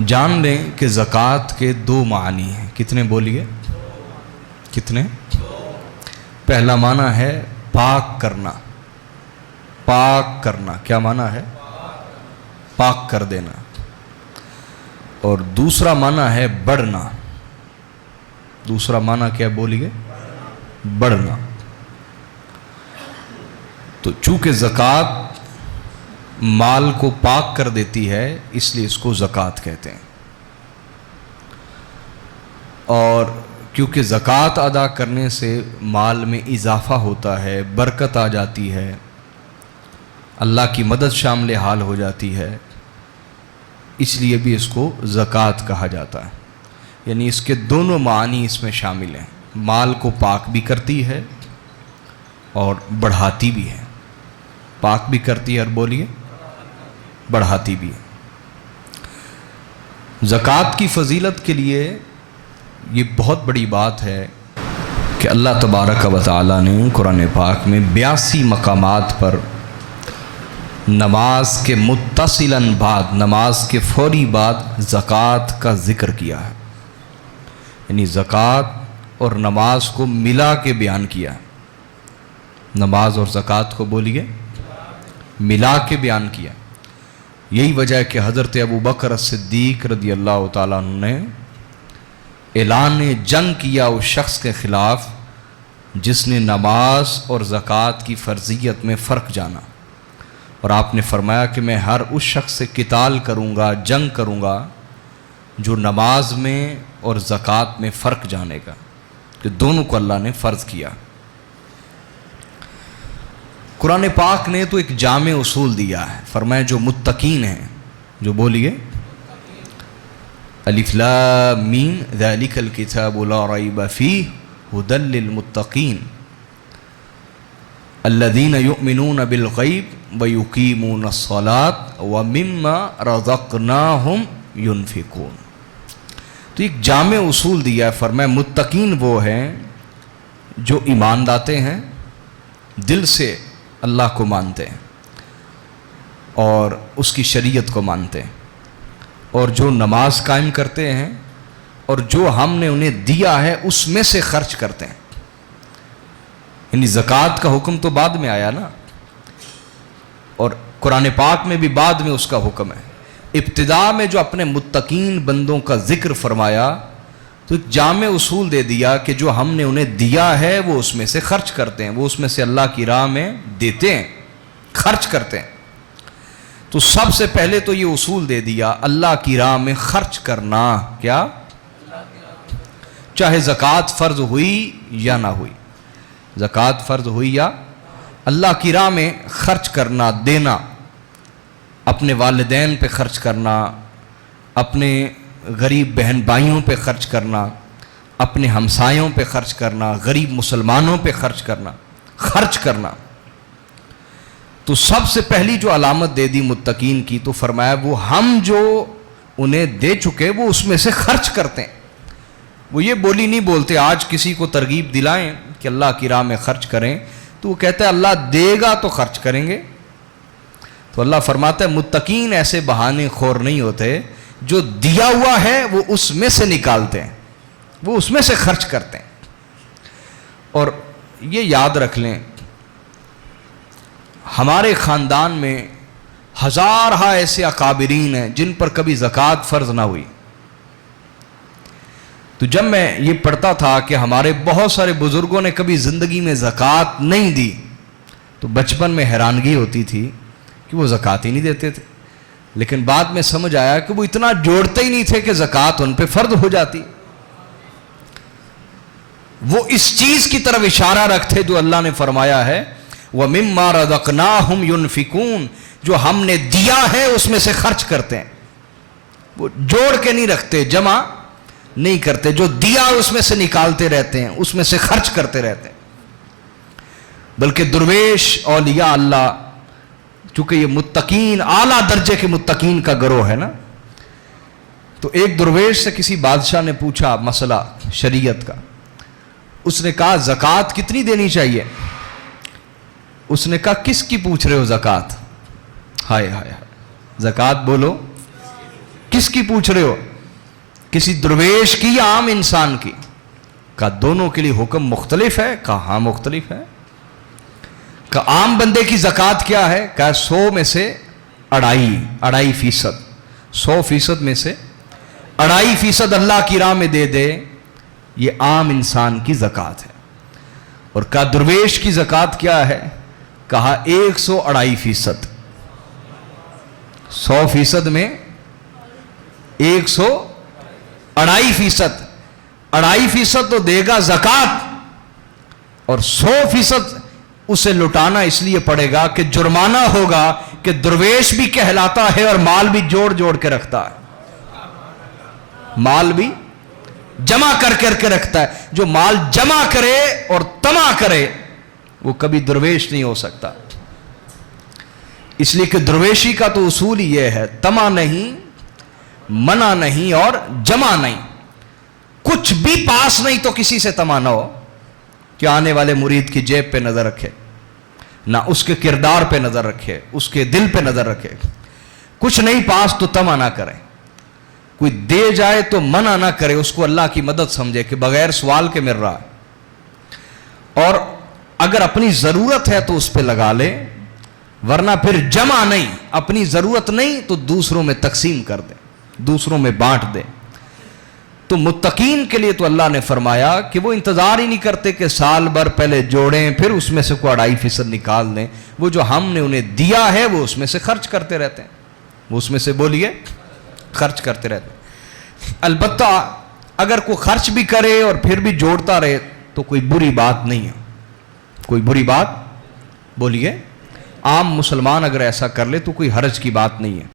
جان لیں کہ زکوٰۃ کے دو معنی ہیں. کتنے بولیے؟ کتنے؟ پہلا معنی ہے پاک کرنا. پاک کرنا کیا معنی ہے؟ پاک کر دینا. اور دوسرا معنی ہے بڑھنا. دوسرا معنی کیا بولیے؟ بڑھنا. تو چونکہ زکوٰۃ مال کو پاک کر دیتی ہے اس لیے اس کو زکوٰۃ کہتے ہیں. اور کیونکہ زکوٰۃ ادا کرنے سے مال میں اضافہ ہوتا ہے، برکت آ جاتی ہے، اللہ کی مدد شامل حال ہو جاتی ہے، اس لیے بھی اس کو زکوٰۃ کہا جاتا ہے. یعنی اس کے دونوں معنی اس میں شامل ہیں. مال کو پاک بھی کرتی ہے اور بڑھاتی بھی ہے. پاک بھی کرتی ہے اور بولیے بڑھاتی بھی ہے. زکوٰۃ کی فضیلت کے لیے یہ بہت بڑی بات ہے کہ اللہ تبارک و تعالیٰ نے قرآن پاک میں 82 مقامات پر نماز کے متصلاً بعد، نماز کے فوری بعد زکوٰۃ کا ذکر کیا ہے. یعنی زکوٰۃ اور نماز کو ملا کے بیان کیا ہے. نماز اور زکوٰۃ کو بولیے ملا کے بیان کیا. یہی وجہ ہے کہ حضرت ابو بکر صدیق رضی اللہ تعالیٰ عنہ نے اعلان جنگ کیا اس شخص کے خلاف جس نے نماز اور زکوٰۃ کی فرضیت میں فرق جانا. اور آپ نے فرمایا کہ میں ہر اس شخص سے قتال کروں گا، جنگ کروں گا جو نماز میں اور زکوٰۃ میں فرق جانے گا، کہ دونوں کو اللہ نے فرض کیا. قرآن پاک نے تو ایک جامع اصول دیا ہے. فرمایا جو متقین ہیں، جو بولیے الف لام میم ذالک الکتاب لا ریب فیہ ھدی للمتقین الذین یؤمنون بالغیب ویقیمون الصلاۃ ومما رزقناہم ینفقون. تو ایک جامع اصول دیا ہے. فرمایا متقین وہ ہیں جو ایمان لاتے ہیں، دل سے اللہ کو مانتے ہیں اور اس کی شریعت کو مانتے ہیں، اور جو نماز قائم کرتے ہیں اور جو ہم نے انہیں دیا ہے اس میں سے خرچ کرتے ہیں. یعنی زکوٰۃ کا حکم تو بعد میں آیا نا، اور قرآن پاک میں بھی بعد میں اس کا حکم ہے. ابتدا میں جو اپنے متقین بندوں کا ذکر فرمایا تو ایک جامع اصول دے دیا کہ جو ہم نے انہیں دیا ہے وہ اس میں سے خرچ کرتے ہیں، وہ اس میں سے اللہ کی راہ میں دیتے ہیں، خرچ کرتے ہیں. تو سب سے پہلے تو یہ اصول دے دیا اللہ کی راہ میں خرچ کرنا. کیا؟ چاہے زکوٰۃ فرض ہوئی یا نہ ہوئی، زکوٰۃ فرض ہوئی یا اللہ کی راہ میں خرچ کرنا، دینا، اپنے والدین پہ خرچ کرنا، اپنے غریب بہن بھائیوں پہ خرچ کرنا، اپنے ہمسایوں پہ خرچ کرنا، غریب مسلمانوں پہ خرچ کرنا، خرچ کرنا. تو سب سے پہلی جو علامت دے دی متقین کی تو فرمایا وہ ہم جو انہیں دے چکے وہ اس میں سے خرچ کرتے ہیں. وہ یہ بولی نہیں بولتے آج کسی کو ترغیب دلائیں کہ اللہ کی راہ میں خرچ کریں تو وہ کہتے ہیں اللہ دے گا تو خرچ کریں گے. تو اللہ فرماتا ہے متقین ایسے بہانے خور نہیں ہوتے، جو دیا ہوا ہے وہ اس میں سے نکالتے ہیں، وہ اس میں سے خرچ کرتے ہیں. اور یہ یاد رکھ لیں ہمارے خاندان میں ہزارہا ایسے اکابرین ہیں جن پر کبھی زکوٰۃ فرض نہ ہوئی. تو جب میں یہ پڑھتا تھا کہ ہمارے بہت سارے بزرگوں نے کبھی زندگی میں زکوٰۃ نہیں دی تو بچپن میں حیرانگی ہوتی تھی کہ وہ زکوٰۃ ہی نہیں دیتے تھے. لیکن بعد میں سمجھ آیا کہ وہ اتنا جوڑتے ہی نہیں تھے کہ زکوٰۃ ان پہ فرض ہو جاتی. وہ اس چیز کی طرف اشارہ رکھتے جو اللہ نے فرمایا ہے وَمِمَّا رَزَقْنَاهُمْ يُنْفِقُونَ، جو ہم نے دیا ہے اس میں سے خرچ کرتے ہیں. وہ جوڑ کے نہیں رکھتے، جمع نہیں کرتے، جو دیا اس میں سے نکالتے رہتے ہیں، اس میں سے خرچ کرتے رہتے ہیں. بلکہ درویش اولیاء اللہ، چونکہ یہ متقین اعلیٰ درجے کے متقین کا گروہ ہے نا، تو ایک درویش سے کسی بادشاہ نے پوچھا مسئلہ شریعت کا. اس نے کہا زکوٰۃ کتنی دینی چاہیے؟ اس نے کہا کس کی پوچھ رہے ہو زکوٰۃ؟ ہائے ہائے ہائے، زکوٰۃ بولو کس کی پوچھ رہے ہو؟ کسی درویش کی یا عام انسان کی؟ کہا دونوں کے لیے حکم مختلف ہے؟ کہا ہاں مختلف ہے۔ کہا عام بندے کی زکوٰۃ کیا ہے؟ کہا 100 میں سے 2.5%، 100% میں سے 2.5% اللہ کی راہ میں دے دے، یہ عام انسان کی زکوٰۃ ہے۔ اور کہا درویش کی زکوٰۃ کیا ہے؟ کہا 102.5%، 100% میں 102.5%، 2.5% تو دے گا زکوٰۃ، اور 100% اسے لٹانا اس لیے پڑے گا کہ جرمانہ ہوگا کہ درویش بھی کہلاتا ہے اور مال بھی جوڑ جوڑ کے رکھتا ہے، مال بھی جمع کر کے رکھتا ہے۔ جو مال جمع کرے اور طمع کرے وہ کبھی درویش نہیں ہو سکتا، اس لیے کہ درویشی کا تو اصول یہ ہے، طمع نہیں، منع نہیں اور جمع نہیں۔ کچھ بھی پاس نہیں تو کسی سے طمع نہ ہو کہ آنے والے مرید کی جیب پہ نظر رکھے، نہ اس کے کردار پہ نظر رکھے، اس کے دل پہ نظر رکھے۔ کچھ نہیں پاس تو طمع نہ کرے، کوئی دے جائے تو منع نہ کرے، اس کو اللہ کی مدد سمجھے کہ بغیر سوال کے مل رہا ہے، اور اگر اپنی ضرورت ہے تو اس پہ لگا لے، ورنہ پھر جمع نہیں، اپنی ضرورت نہیں تو دوسروں میں تقسیم کر دے، دوسروں میں بانٹ دے۔ تو متقین کے لیے تو اللہ نے فرمایا کہ وہ انتظار ہی نہیں کرتے کہ سال بھر پہلے جوڑیں پھر اس میں سے کوئی 2.5% نکال دیں، وہ جو ہم نے انہیں دیا ہے وہ اس میں سے خرچ کرتے رہتے ہیں، وہ اس میں سے بولیے خرچ کرتے رہتے ہیں۔ البتہ اگر کوئی خرچ بھی کرے اور پھر بھی جوڑتا رہے تو کوئی بری بات نہیں ہے، کوئی بری بات بولیے، عام مسلمان اگر ایسا کر لے تو کوئی حرج کی بات نہیں ہے۔